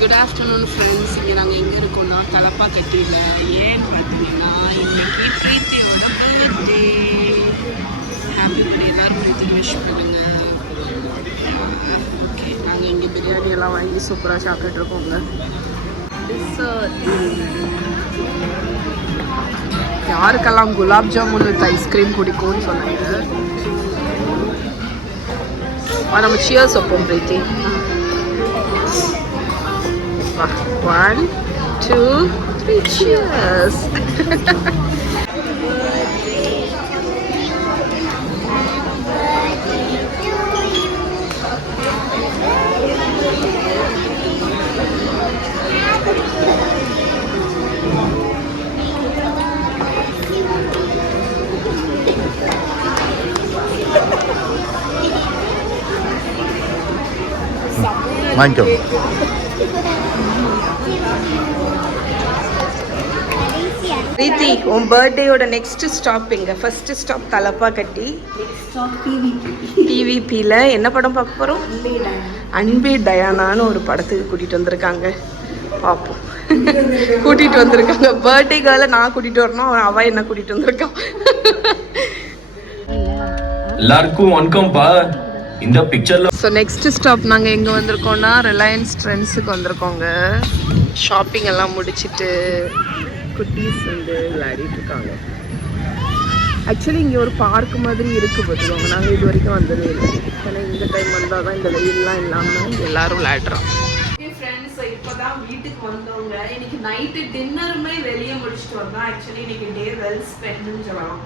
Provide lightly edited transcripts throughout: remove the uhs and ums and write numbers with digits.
Good afternoon friends. இங்கே நாங்கள் எங்கே இருக்கோம்னா தலப்பாக்கட்டியில். ஏன்னு பார்த்தீங்கன்னா இன்றைக்கி பிரீத்தியோட பர்த்டே. ஹாப்பி பர்த்டே, எல்லோரும் பிரீத்திக்கு விஷ் பண்ணுங்கள். ஓகே, நாங்கள் இங்கே பிரியாணி எல்லாம் வாங்கி சூப்பராக சாப்பிட்டுட்டு இருக்கோங்க. யாருக்கெல்லாம் குலாப் ஜாமுன் வித் ஐஸ்கிரீம் பிடிக்கும்னு சொன்னாங்க. நம்ம சியர்ஸ் வைப்போம் பிரீத்தி. 1, 2, 3, cheers. வாங்கிக்கோ. பிரீத்தி, உன் பர்த்டேயோட நெக்ஸ்ட் ஸ்டாப் எங்க? First stop Thalappakatti. டிவிபியில் என்ன படம் பார்க்க போகிறோம்? அன்பே டயானான்னு ஒரு படத்துக்கு கூட்டிகிட்டு வந்திருக்காங்க. பார்ப்போம். கூட்டிகிட்டு வந்திருக்காங்க. பர்த்டே கேர்ளை நான் கூட்டிகிட்டு வரணும், அவ என்ன கூட்டிகிட்டு வந்திருக்கான். எல்லாருக்கும் வணக்கம்ப்பா. இந்த பிக்சர்ல ஸோ நெக்ஸ்ட் ஸ்டாப் நாங்கள் எங்கே வந்திருக்கோம்னா ரிலையன்ஸ் ட்ரெண்ட்ஸுக்கு வந்திருக்கோங்க. ஷாப்பிங் எல்லாம் முடிச்சுட்டு குட்டீஸ் வந்து விளையாடிட்டு இருக்காங்க. ஆக்சுவலி இங்கே ஒரு பார்க் மாதிரி இருக்குது பார்த்துக்கோங்க. நாங்கள் இது வரைக்கும் வந்ததே இல்லை. ஏன்னா இந்த டைம் வந்தால் தான் இந்த வெயிலெலாம் இல்லாமல் எல்லாரும் விளையாடுறோம். ஃப்ரெண்ட்ஸ், இப்போ தான் வீட்டுக்கு வந்தவங்க. இன்னைக்கு நைட்டு டின்னருமே வெளியே முடிச்சுட்டு வந்தோம். ஆக்சுவலி இன்னைக்கு டே வெல் ஸ்பெண்டுன்னு சொல்லலாம்.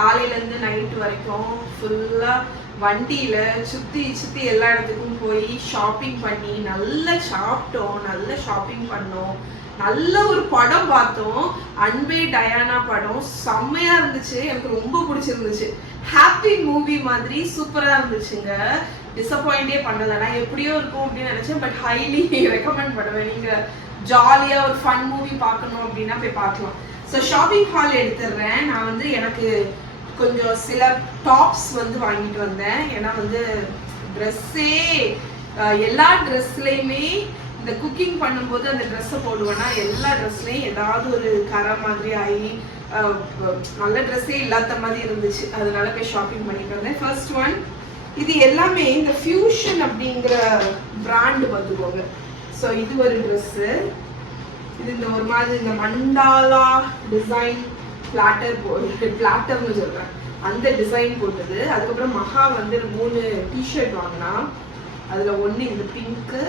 காலையிலேருந்து நைட்டு வரைக்கும் ஃபுல்லாக வண்டியில் சுற்றி எல்லா இடத்துக்கும் போய் ஷாப்பிங் பண்ணி நல்லா சாப்பிட்டோம், நல்லா ஷாப்பிங் பண்ணோம், நல்ல ஒரு படம் பார்த்தோம். அன்பே டயானா படம் செம்மையாக இருந்துச்சு. எனக்கு ரொம்ப பிடிச்சிருந்துச்சு. ஹாப்பி மூவி மாதிரி சூப்பராக இருந்துச்சுங்க. டிசப்பாயிண்டே பண்ணலை. நான் எப்படியோ இருக்கும் அப்படின்னு நினச்சேன். பட் ஹைலி ரெக்கமெண்ட் பண்ணுவேன். நீங்கள் ஜாலியாக ஒரு ஃபன் மூவி பார்க்கணும் அப்படின்னா போய் பார்க்கலாம். ஸோ ஷாப்பிங் ஹால் எடுத்துடுறேன். நான் வந்து எனக்கு கொஞ்சம் சில டாப்ஸ் வந்து வாங்கிட்டு வந்தேன். ஏன்னா வந்து ட்ரெஸ்ஸே எல்லா ட்ரெஸ்லேயுமே இந்த குக்கிங் பண்ணும்போது அந்த ட்ரெஸ்ஸை போடுவேன்னா எல்லா ட்ரெஸ்லேயும் ஏதாவது ஒரு கரை மாதிரி ஆகி நல்ல ட்ரெஸ்ஸே இல்லாத மாதிரி இருந்துச்சு. அதனால போய் ஷாப்பிங் பண்ணிட்டு வந்தேன். ஃபர்ஸ்ட் ஒன், இது எல்லாமே இந்த ஃபியூஷன் அப்படிங்கிற பிராண்டு பார்த்துக்கோங்க. ஸோ இது ஒரு ட்ரெஸ்ஸு. இது இந்த ஒரு மாதிரி இந்த மண்டாலா டிசைன் பிளாட்டர்னு சொல்கிறேன், அந்த டிசைன் போட்டது. அதுக்கப்புறம் மகா வந்து 3 டிஷர்ட் வாங்கினா. அதில் ஒன்று இந்த பிங்க்கு,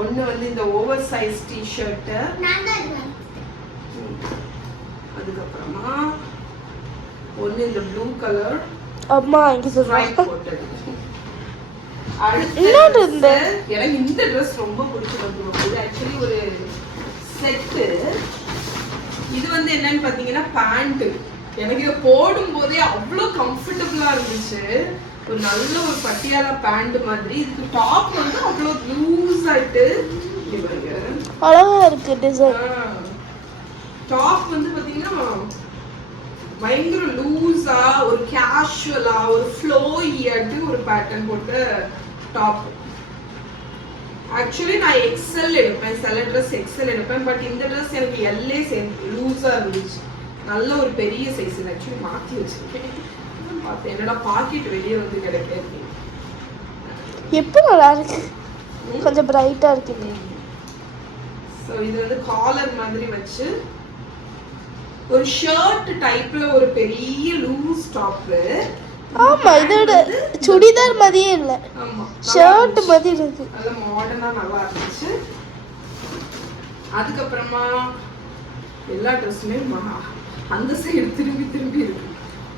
ஒன்று வந்து இந்த ஓவர் சைஸ் டிஷர்ட்டு, அதுக்கப்புறமா ஒன்று இந்த ப்ளூ கலர் அம்மா இங்க போட்டது. எனக்கு இந்த ட்ரெஸ் ரொம்ப பிடிச்சிருக்கு. இது ஆக்சுவலி ஒரு செட்டு. இது வந்து என்னன்னு பார்த்தீங்கன்னா பேண்ட். எனக்கு இதை போடும் போதே அவ்வளோ கம்ஃபர்டபுளாக இருந்துச்சு. ஒரு நல்ல ஒரு பட்டியாலா பேண்ட் மாதிரி. இதுக்கு டாப் வந்து அவ்வளோ லூஸ் ஆயிட்டு அழகா இருக்கு டிசைன். டாப் வந்து பார்த்தீங்கன்னா பயங்கர லூஸா, ஒரு கேஷுவலா, ஒரு ஃப்ளோயியாட்டு ஒரு பேட்டர்ன் போட்ட டாப். ஆக்சுவலி நான் எக்ஸல் எடுப்பேன், சில ட்ரெஸ் எக்ஸல் எடுப்பேன். பட் இந்த ட்ரெஸ் எனக்கு எல்லே லூஸாக இருந்துச்சு. நல்ல ஒரு பெரிய சைஸ். ஆக்சுவலி மாற்றி வச்சிருக்கேன். பார்த்தேன் என்னடா பாக்கெட் வெளியே வந்து கிடைக்காது. எப்போ நல்லா இருக்கு, கொஞ்சம் பிரைட்டாக இருக்கு. ஸோ இது வந்து காலர் மாதிரி வச்சு ஒரு ஷர்ட் டைப்ல ஒரு பெரிய லூஸ் டாப்பு. ஆமா, இதோட சுடிதார் மாதிரியே இல்ல, ஷர்ட் மாதிரி இருக்கு. நல்ல மாடர்னா நல்லா இருந்துச்சு. அதுக்கப்புறமா எல்லா ட்ரெஸ்ஸுமே அந்த சைடு திரும்பி திரும்பி இருக்கு.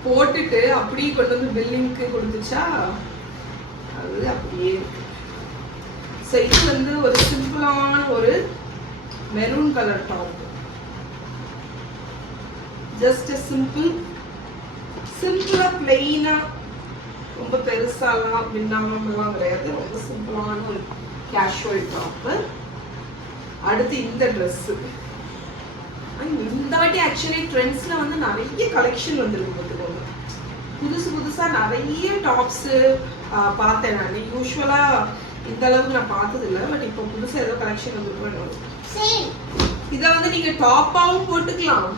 போட்டுட்டு அப்படியே கொண்டு வந்து பில்லிங்க்கு கொடுத்துச்சா, அது அப்படியே இருக்கு. ஸோ இது வந்து ஒரு சிம்பிளான ஒரு மெரூன் கலர் டாப். ஜஸ்ட் சிம்பிளா பிளெயினா, ரொம்ப பெருசாலாம் பின்னாமலாம் கிடையாது. ரொம்ப சிம்பிளான ஒரு கேஷுவல் டாப்பு. அடுத்து இந்த ட்ரெஸ்ஸு. இந்த வாட்டி ஆக்சுவலி ட்ரெண்ட்ஸ்ல வந்து நிறைய கலெக்ஷன் வந்துருக்கு பார்த்துக்கோங்க. புதுசு புதுசா நிறைய டாப்ஸு பார்த்தேன். நான் யூஸ்வலா இந்த அளவுக்கு நான் பார்த்தது இல்லை. பட் இப்போ புதுசாக ஏதோ கலெக்ஷன் வந்து இதை வந்து நீங்கள் டாப்பாகவும் போட்டுக்கலாம்,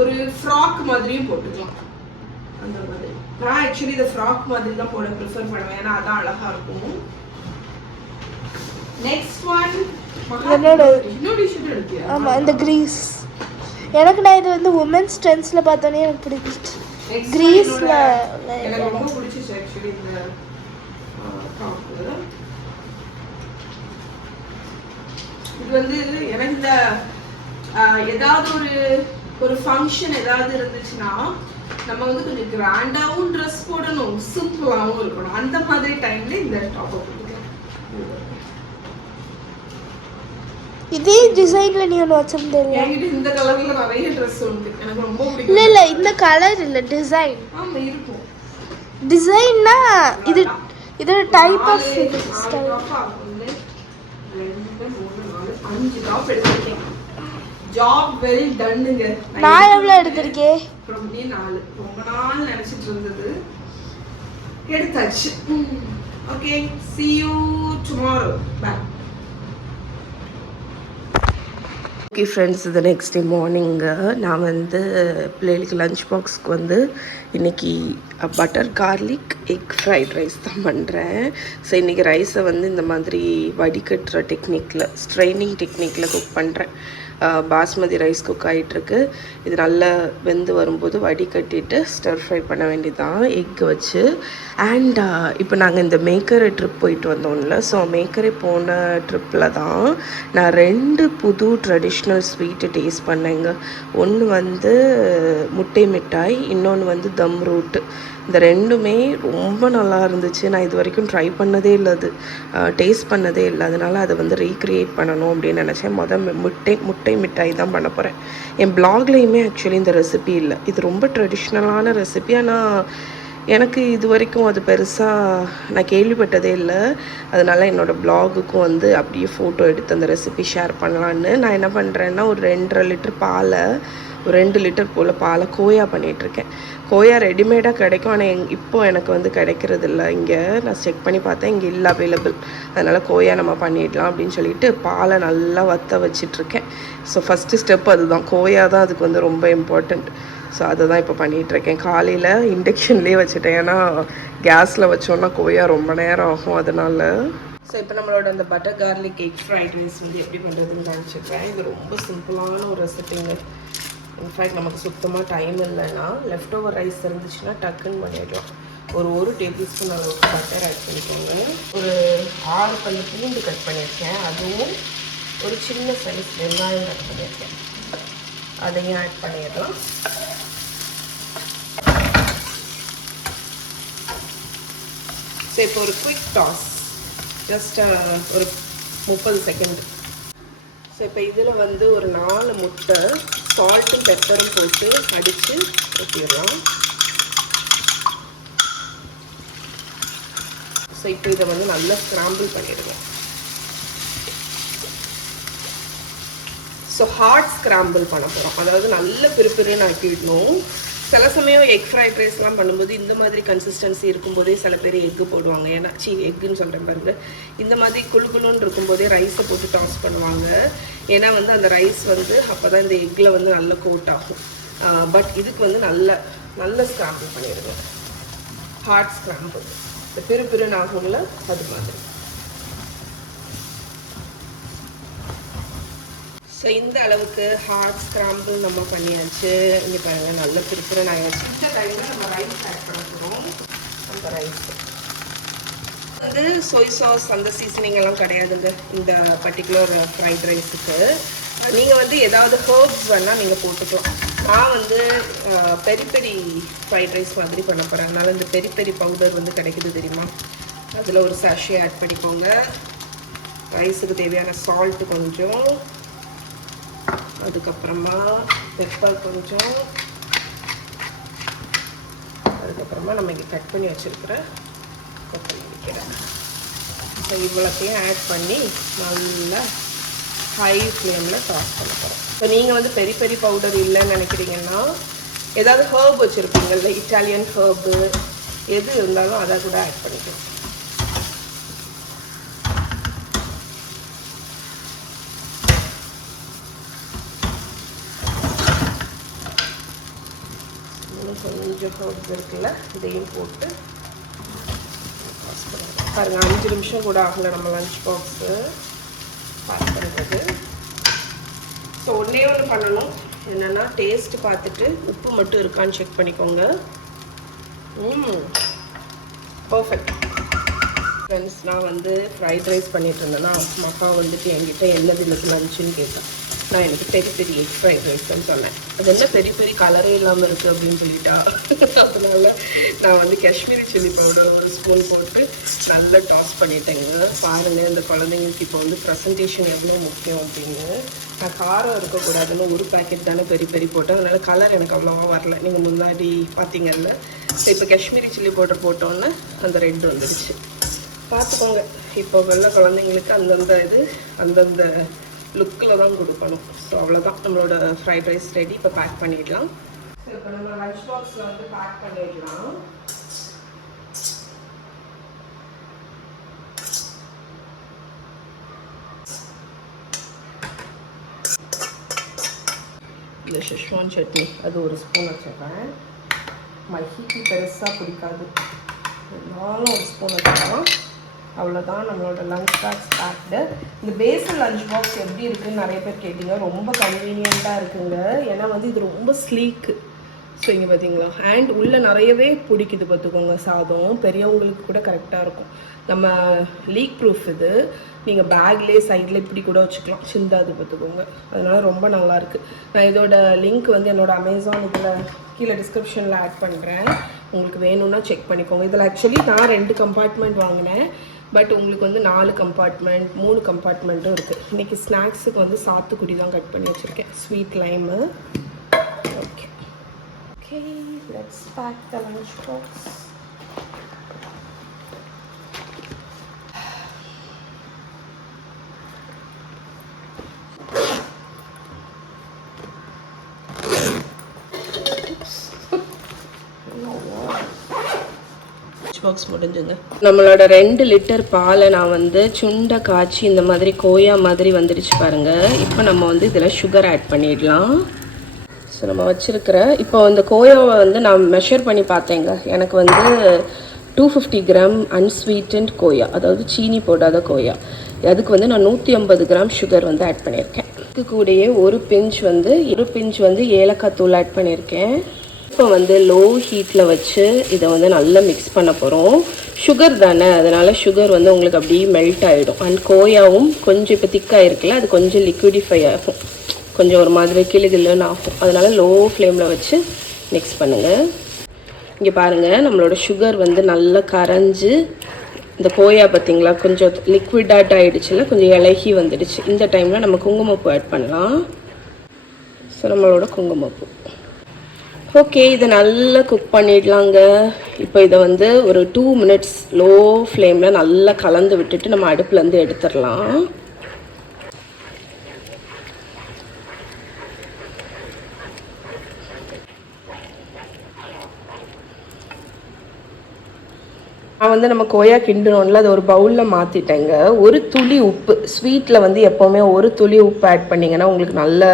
ஒரு ஃப்ராக் மாதிரியும் போட்டுக்கலாம். அந்த மாதிரி நான் ஆக்சுவலி இதை ஃப்ராக் மாதிரி தான் போட ப்ரிஃபர் பண்ணுவேன், ஏன்னா அதான் அழகா இருக்கும். நெக்ஸ்ட் ஒன் இன்னொரு ஷர்ட் எடுத்தியா? ஆமாம், இந்த கிரீஸ். எனக்கு நான் இது வந்து உமன்ஸ் ட்ரெண்ட்ஸில் பார்த்தோன்னே எனக்கு பிடிச்சிச்சு. கிரீஸில் எனக்கு ரொம்ப பிடிச்சிச்சு ஆக்சுவலி இந்த டாப். இது வந்து எனக்கு இந்த ஏதாவது ஒரு ஃபங்க்ஷன் ஏதாவது இருந்துச்சுன்னா நம்ம வந்து கொஞ்சம் கிராண்டாகவும் ட்ரெஸ் போடணும், சிம்பிளாகவும் இருக்கணும். அந்த மாதிரி டைம்ல இந்த டாப்பை போட்டுக்கலாம். இதே டிசைன்ல நீ ஒன்று வச்சிருந்தேன். என்கிட்ட இந்த கலர்ல நிறைய ட்ரெஸ் உண்டு, எனக்கு ரொம்ப பிடிக்கும். இல்லை இல்லை, இந்த கலர் இல்லை, டிசைன். ஆமா இருக்கும். டிசைன்னா இது இதோட டைப் ஆஃப் ஸ்டைல். 5 டாப் எடுத்திருக்கேன். ஜாப் வெல் டன்னுங்க. நான் எவ்வளோ எடுத்திருக்கேன்? ரொம்ப 4. ரொம்ப நாள் நினைச்சிட்டு இருந்தது, எடுத்தாச்சு. Okay, see you tomorrow. Bye. Okay friends, இது நெக்ஸ்ட் டே மார்னிங்கு நான் வந்து பிள்ளைகளுக்கு லஞ்ச் பாக்ஸ்க்கு வந்து இன்றைக்கி butter garlic egg fried rice தான் பண்ணுறேன். ஸோ இன்றைக்கி ரைஸை வந்து இந்த மாதிரி வடிகட்டுற டெக்னிக்கில், ஸ்ட்ரைனிங் டெக்னிக்கில் குக் பண்ணுறேன். பாஸ்மதி ரைஸ் குக் ஆகிட்டுருக்கு. இது நல்லா வெந்து வரும்போது வடிகட்டிட்டு ஸ்டர் ஃப்ரை பண்ண வேண்டியதான் எக் வச்சு. அண்ட் இப்போ நாங்கள் இந்த மேக்கரை ட்ரிப் போயிட்டு வந்தோம்ல, ஸோ மேக்கரை போன ட்ரிப்பில் தான் நான் 2 புது ட்ரெடிஷ்னல் ஸ்வீட்டு டேஸ்ட் பண்ணேங்க. ஒன்று வந்து முட்டை மிட்டாய், இன்னொன்று வந்து தம் ரூட்டு. இந்த 2மே ரொம்ப நல்லா இருந்துச்சு. நான் இது வரைக்கும் ட்ரை பண்ணதே இல்லை, அது டேஸ்ட் பண்ணதே இல்லை. அதனால் அதை வந்து ரீக்ரியேட் பண்ணணும் அப்படின்னு நினச்சேன். முட்டை மிட்டாய் தான் பண்ண போகிறேன். என் பிளாக்லேயுமே ஆக்சுவலி இந்த ரெசிபி இல்லை. இது ரொம்ப ட்ரெடிஷ்னலான ரெசிபி, ஆனால் எனக்கு இது வரைக்கும் அது பெருசாக நான் கேள்விப்பட்டதே இல்லை. அதனால் என்னோடய பிளாகுக்கும் வந்து அப்படியே ஃபோட்டோ எடுத்து அந்த ரெசிபி ஷேர் பண்ணலான்னு நான் என்ன பண்ணுறேன்னா, ஒரு 2.5 லிட்டர் பாலை, ஒரு 2 லிட்டர் போல் பாலை கோயா பண்ணிகிட்ருக்கேன். கோயா ரெடிமேடாக கிடைக்கும், ஆனால் இப்போது எனக்கு வந்து கிடைக்கிறது இல்லை. இங்கே நான் செக் பண்ணி பார்த்தேன், இங்கே இல்லை அவைலபிள். அதனால் கோயா நம்ம பண்ணிடலாம் அப்படின்னு சொல்லிட்டு பாலை நல்லா வற்ற வச்சிட்ருக்கேன். ஸோ ஃபஸ்ட்டு ஸ்டெப் அதுதான், கோயா தான் அதுக்கு வந்து ரொம்ப இம்பார்ட்டண்ட். ஸோ அதை தான் இப்போ பண்ணிகிட்ருக்கேன். காலையில் இண்டக்ஷன்லேயே வச்சுட்டேன், ஏன்னா கேஸில் வச்சோன்னா கோயா ரொம்ப நேரம் ஆகும், அதனால். ஸோ இப்போ நம்மளோட அந்த butter garlic egg fried rice வந்து எப்படி பண்ணுறதுன்னு காமிச்சிருக்கேன். இது ரொம்ப சிம்பிளான ஒரு ரெசிபிங்க. இன்ஃபேக்ட் நமக்கு சுத்தமாக டைம் இல்லைன்னா லெஃப்ட் ஓவர் ரைஸ் இருந்துச்சுன்னா டக்குன்னு பண்ணிடலாம். ஒரு டேபிள் ஸ்பூன் அளவுக்கு பட்டர் ஆட் பண்ணிக்கோங்க. ஒரு 6 பல் பூண்டு கட் பண்ணியிருக்கேன், அதுவும் ஒரு சின்ன சைஸ் வெங்காயம் கட் பண்ணியிருக்கேன், அதையும் ஆட் பண்ணிடலாம். ஸோ இப்போ ஒரு குவிக் டாஸ், ஜஸ்ட் ஒரு 30 செகண்ட். ஸோ இப்போ இதில் வந்து ஒரு 4 முட்டை சால்ட்டும் பெப்பரும் போட்டு அடித்து ஊற்றிடலாம். ஸோ இப்போ இதை வந்து நல்லா ஸ்க்ராம்பிள் பண்ணிடுவோம். ஸோ ஹார்ட் ஸ்க்ராம்பிள் பண்ண போகிறோம், அதாவது நல்ல பிறுபிறுன்னு ஆக்கிடணும். சில சமயம் எக் ஃப்ரைட் ரைஸ்லாம் பண்ணும்போது இந்த மாதிரி கன்சிஸ்டன்சி இருக்கும்போதே சில பேர் எக்கு போடுவாங்க. ஏன்னா எக்குன்னு சொல்கிறேன் பாருங்க, இந்த மாதிரி குழுன்னு இருக்கும்போதே ரைஸை போட்டு டாஸ் பண்ணுவாங்க. ஏன்னா வந்து அந்த ரைஸ் வந்து அப்போ தான் இந்த எக்கில் வந்து நல்ல கோட் ஆகும். பட் இதுக்கு வந்து நல்ல ஸ்க்ராம்பிள் பண்ணிடுங்க, ஹார்ட் ஸ்க்ராம்பிள். இந்த பிறுபிறுன்னு ஆகும்ல, அது மாதிரி. ஸோ இந்த அளவுக்கு ஹார்ட் ஸ்க்ராம்பிள் நம்ம பண்ணியாச்சு. இங்கே பாருங்கள், நல்ல பிறுபிறுன்னு ஆயாச்சு. இந்த டைமில் நம்ம ரைஸ் ஆட் பண்ண போகிறோம். அந்த ரைஸ் வந்து சோய் சாஸ் அந்த சீசனிங் எல்லாம் கிடையாதுங்க இந்த பர்டிகுலர் ஃப்ரைட் ரைஸுக்கு. நீங்கள் வந்து ஏதாவது ஹர்ப்ஸ் வேணால் நீங்கள் போட்டுக்கலாம். நான் வந்து பெரி ஃப்ரைட் ரைஸ் மாதிரி பண்ண போகிறேன். அதனால் இந்த பெரி பவுடர் வந்து கிடைக்குது தெரியுமா, அதில் ஒரு சாஷே ஆட் பண்ணிக்கோங்க. ரைஸுக்கு தேவையான சால்ட்டு கொஞ்சம், அதுக்கப்புறமா பெப்பர் கொஞ்சம், அதுக்கப்புறமா நம்ம இங்கே கட் பண்ணி வச்சுருக்கிற கொத்தமல்லி வைக்கிறேன். ஸோ இவ்வளோத்தையும் ஆட் பண்ணி நல்லா ஹை ஃப்ளேமில் டாஸ் பண்ண போகிறோம். ஸோ நீங்கள் வந்து பெரி பவுடர் இல்லைன்னு நினைக்கிறீங்கன்னா ஏதாவது ஹர்ப் வச்சுருப்பீங்கள்ல, இட்டாலியன் ஹர்பு எது இருந்தாலும் அதை கூட ஆட் பண்ணிக்கலாம். கொஞ்சம் ஹர்ப்ஸ் இருக்குல்ல, இதையும் போட்டு பாருங்கள். 5 நிமிஷம் கூட ஆகலை நம்ம லஞ்ச் பாக்ஸு பேக் பண்ணுறது. ஸோ ஒன்றே ஒன்று பண்ணணும், என்னென்னா டேஸ்ட்டு பார்த்துட்டு உப்பு மட்டும் இருக்கான்னு செக் பண்ணிக்கோங்க. Perfect friends. நான் வந்து ஃப்ரைட் ரைஸ் பண்ணிட்டு இருந்தேன்னா மக்கா வந்துட்டு என்கிட்ட என்னது இல்லை லஞ்சுன்னு கேட்டேன். நான் எனக்கு பெரிய பெரிய எக் ஃப்ரைட் ரைஸ்ன்னு சொன்னேன். அது என்ன பெரிய பெரிய கலரே இல்லாமல் இருக்குது அப்படின்னு சொல்லிட்டா. அதனால நான் வந்து காஷ்மீரி சில்லி பவுடர் ஒரு ஸ்பூன் போட்டு நல்லா டாஸ் பண்ணிட்டேங்க. பாருங்கள், இந்த குழந்தைங்களுக்கு இப்போ வந்து ப்ரெசன்டேஷன் எவ்வளோ முக்கியம் அப்படின்னு. நான் காரம் இருக்கக்கூடாதுன்னு ஒரு பேக்கெட் தானே பெரிய பெரிய போட்டேன். அதனால் கலர் எனக்கு அவ்வளோவா வரல. நீங்கள் முன்னாடி பார்த்தீங்கல்ல. இப்போ காஷ்மீரி சில்லி பவுடர் போட்டோன்னே அந்த ரெட் வந்துடுச்சு. பார்த்துக்கோங்க, இப்போ வெள்ளை குழந்தைங்களுக்கு அந்தந்த லுக்கில் தான் கொடுக்கணும். ஸோ அவ்வளோதான், நம்மளோட ஃப்ரைட் ரைஸ் ரெடி. இப்போ பேக் பண்ணிடலாம். ஸோ இப்போ நம்ம லஞ்ச் பாக்ஸில் வந்து பேக் பண்ணிடலாம். இந்த ஷெஷ்வான் சட்னி அது ஒரு ஸ்பூன் வச்சுருக்கேன். மல்லிக்கு பெருசாக பிடிக்காது, இருந்தாலும் ஒரு ஸ்பூன் வச்சுக்கலாம். அவ்வளோதான், நம்மளோட லஞ்ச் பாக்ஸ் பேக்டு. இந்த பேஸல் லஞ்ச் பாக்ஸ் எப்படி இருக்குதுன்னு நிறைய பேர் கேட்டிங்க. ரொம்ப கன்வீனியண்ட்டாக இருக்குங்க. ஏன்னா வந்து இது ரொம்ப ஸ்லீக்கு. ஸோ இங்கே பார்த்தீங்களா, ஹேண்ட் உள்ளே நிறையவே பிடிக்குது பார்த்துக்கோங்க. சாதம் பெரியவங்களுக்கு கூட கரெக்டாக இருக்கும். நம்ம லீக் ப்ரூஃப் இது. நீங்கள் பேக்லேயே சைடில் இப்படி கூட வச்சுக்கலாம், சிந்தாது பார்த்துக்கோங்க. அதனால் ரொம்ப நல்லாயிருக்கு. நான் இதோட லிங்க் வந்து என்னோடய அமேசான் இதில் கீழே டிஸ்கிரிப்ஷனில் ஆட் பண்ணுறேன். உங்களுக்கு வேணும்னா செக் பண்ணிக்கோங்க. இதில் ஆக்சுவலி நான் 2 கம்பார்ட்மெண்ட் வாங்கினேன். பட் உங்களுக்கு வந்து 4 கம்பார்ட்மெண்ட் 3 கம்பார்ட்மெண்ட்டும் இருக்குது. இன்றைக்கி ஸ்நாக்ஸுக்கு வந்து சாத்துக்குடி தான் கட் பண்ணி வச்சுருக்கேன், sweet lime. Okay okay, let's pack the lunch box. Box முடிஞ்சுங்க. நம்மளோட 2 லிட்டர் பாலை நான் வந்து சுண்டை காய்ச்சி இந்த மாதிரி கோயா மாதிரி வந்துடுச்சு பாருங்கள். இப்போ நம்ம வந்து இதில் சுகர் ஆட் பண்ணிடலாம். ஸோ நம்ம வச்சுருக்கிற இப்போ இந்த கோயாவை வந்து நான் மெஷர் பண்ணி பார்த்தேங்க. எனக்கு வந்து 250 கிராம் அன்ஸ்வீட்டன்ட் கோயா, அதாவது சீனி போடாத கோயா. அதுக்கு வந்து நான் 150 கிராம் சுகர் வந்து ஆட் பண்ணியிருக்கேன். இதுக்கு கூடயே ஒரு பிஞ்ச் வந்து ஏலக்காய் தூள் ஆட் பண்ணியிருக்கேன். இப்போ வந்து லோ ஹீட்டில் வச்சு இதை வந்து நல்லா மிக்ஸ் பண்ண போகிறோம். சுகர் தானே, அதனால் சுகர் வந்து உங்களுக்கு அப்படியே மெல்ட் ஆகிடும். அண்ட் கோயாவும் கொஞ்சம் இப்போ திக்காக இருக்குல்ல, அது கொஞ்சம் லிக்விடிஃபை ஆகும், கொஞ்சம் ஒரு மாதிரி கிளுகிளுன்னு ஆகும். அதனால் லோ ஃப்ளேமில் வச்சு மிக்ஸ் பண்ணுங்கள். இங்கே பாருங்கள், நம்மளோட சுகர் வந்து நல்லா கரைஞ்சி இந்த கோயா பார்த்திங்களா கொஞ்சம் லிக்விடாட் ஆகிடுச்சுல, கொஞ்சம் இலகி வந்துடுச்சு. இந்த டைமில் நம்ம குங்குமப்பூ ஆட் பண்ணலாம். ஸோ நம்மளோட குங்குமப்பூ ஓகே, இதை நல்லா குக் பண்ணிடலாங்க. இப்போ இதை வந்து ஒரு 2 மினிட்ஸ் லோ ஃப்ளேமில் நல்லா கலந்து விட்டுட்டு நம்ம அடுப்புலேருந்து எடுத்துடலாம். நான் வந்து நம்ம கோயா கிண்டணும்ல, அது ஒரு பவுலில் மாற்றிட்டேங்க. ஒரு துளி உப்பு, ஸ்வீட்டில் வந்து எப்போவுமே ஒரு துளி உப்பு ஆட் பண்ணிங்கன்னா உங்களுக்கு நல்ல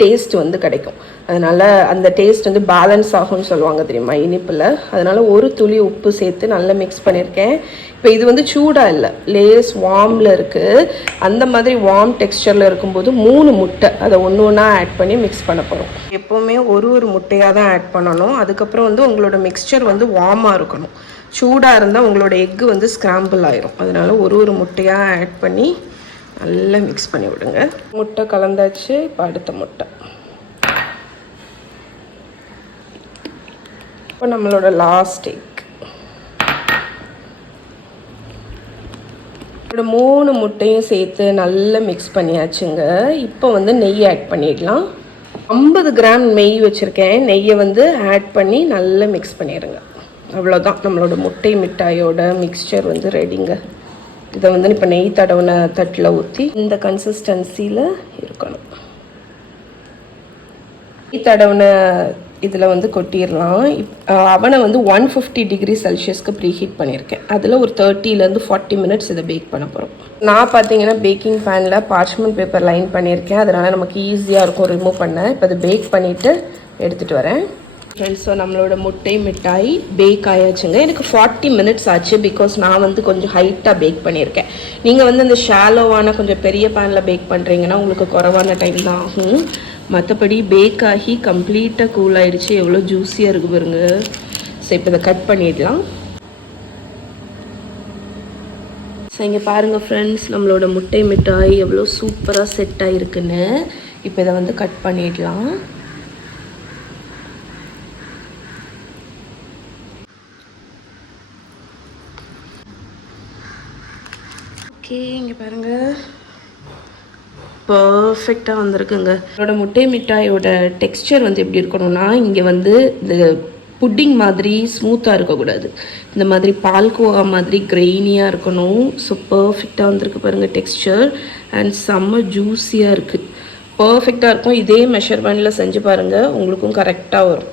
டேஸ்ட் வந்து கிடைக்கும். அதனால் அந்த டேஸ்ட் வந்து பேலன்ஸ் ஆகும்னு சொல்லுவாங்க தெரியுமா இனிப்பில். அதனால் ஒரு துளி உப்பு சேர்த்து நல்லா மிக்ஸ் பண்ணியிருக்கேன். இப்போ இது வந்து சூடாக இல்லை, லேஸ் வார்மில் இருக்குது. அந்த மாதிரி வார்ம் டெக்ஸ்சரில் இருக்கும்போது 3 முட்டை அதை ஒன்று ஒன்றா ஆட் பண்ணி மிக்ஸ் பண்ண போகிறோம். எப்போவுமே ஒரு முட்டையாக தான் ஆட் பண்ணணும். அதுக்கப்புறம் வந்து உங்களோட மிக்ஸ்சர் வந்து வார்மாக இருக்கணும். சூடாக இருந்தால் உங்களோட எக்கு வந்து ஸ்க்ராம்பிள் ஆயிரும். அதனால் ஒரு முட்டையாக ஆட் பண்ணி நல்லா மிக்ஸ் பண்ணி விடுங்க. முட்டை கலந்தாச்சு. இப்போ அடுத்த முட்டை. இப்போ நம்மளோட லாஸ்ட் எக். இதோட 3 முட்டையும் சேர்த்து நல்லா மிக்ஸ் பண்ணியாச்சுங்க. இப்போ வந்து நெய் ஆட் பண்ணிடலாம். 50 கிராம் நெய் வச்சுருக்கேன். நெய்யை வந்து ஆட் பண்ணி நல்லா மிக்ஸ் பண்ணிடுங்க. அவ்வளோதான், நம்மளோட முட்டை மிட்டாயோட மிக்ஸ்சர் வந்து ரெடிங்க. இதை வந்து இப்போ நெய் தடவின தட்டில் ஊற்றி இந்த கன்சிஸ்டன்சியில் இருக்கணும். நெய் தடவின இதில் வந்து கொட்டிடலாம். அவனை வந்து 150 டிகிரி செல்சியஸ்க்கு ப்ரீஹீட் பண்ணியிருக்கேன். அதில் ஒரு 30 to 40 மினிட்ஸ் இதை பேக் பண்ண போகிறோம். நான் பார்த்தீங்கன்னா பேக்கிங் பேனில் பார்ச்மெண்ட் பேப்பர் லைன் பண்ணியிருக்கேன். அதனால் நமக்கு ஈஸியாக இருக்கும் ரிமூவ் பண்ண. இப்போ அதை பேக் பண்ணிவிட்டு எடுத்துகிட்டு வரேன். ஃப்ரெண்ட்ஸ், ஸோ நம்மளோட முட்டை மிட்டாய் பேக் ஆயாச்சுங்க. எனக்கு 40 மினிட்ஸ் ஆச்சு. பிகாஸ் நான் வந்து கொஞ்சம் ஹைட்டாக பேக் பண்ணியிருக்கேன். நீங்கள் வந்து அந்த ஷாலோவான கொஞ்சம் பெரிய பேனில் பேக் பண்ணுறீங்கன்னா உங்களுக்கு குறைவான டைம் தான் ஆகும். மற்றபடி பேக் ஆகி கம்ப்ளீட்டாக கூல் ஆகிடுச்சு. எவ்வளோ ஜூஸியாக இருக்குது பாருங்க. ஸோ இப்போ இதை கட் பண்ணிடலாம். ஸோ இங்கே பாருங்கள் ஃப்ரெண்ட்ஸ், நம்மளோட முட்டை மிட்டாய் எவ்வளோ சூப்பராக செட் ஆகிருக்குன்னு. இப்போ இதை வந்து கட் பண்ணிடலாம். ஓகே, இங்கே பாருங்கள், பர்ஃபெக்டாக வந்திருக்குங்க. என்னோட முட்டை மிட்டாயோட டெக்ஸ்சர் வந்து எப்படி இருக்கணும்னா, இங்கே வந்து இந்த புட்டிங் மாதிரி ஸ்மூத்தாக இருக்கக்கூடாது. இந்த மாதிரி பால்கோவா மாதிரி கிரெயினியாக இருக்கணும். ஸோ பர்ஃபெக்டாக வந்திருக்கு பாருங்கள் டெக்ஸ்சர். அண்ட் செம்ம ஜூஸியாக இருக்குது. பர்ஃபெக்டாக இருக்கும். இதே மெஷர்மெண்ட்டில் செஞ்சு பாருங்கள், உங்களுக்கும் கரெக்டாக வரும்.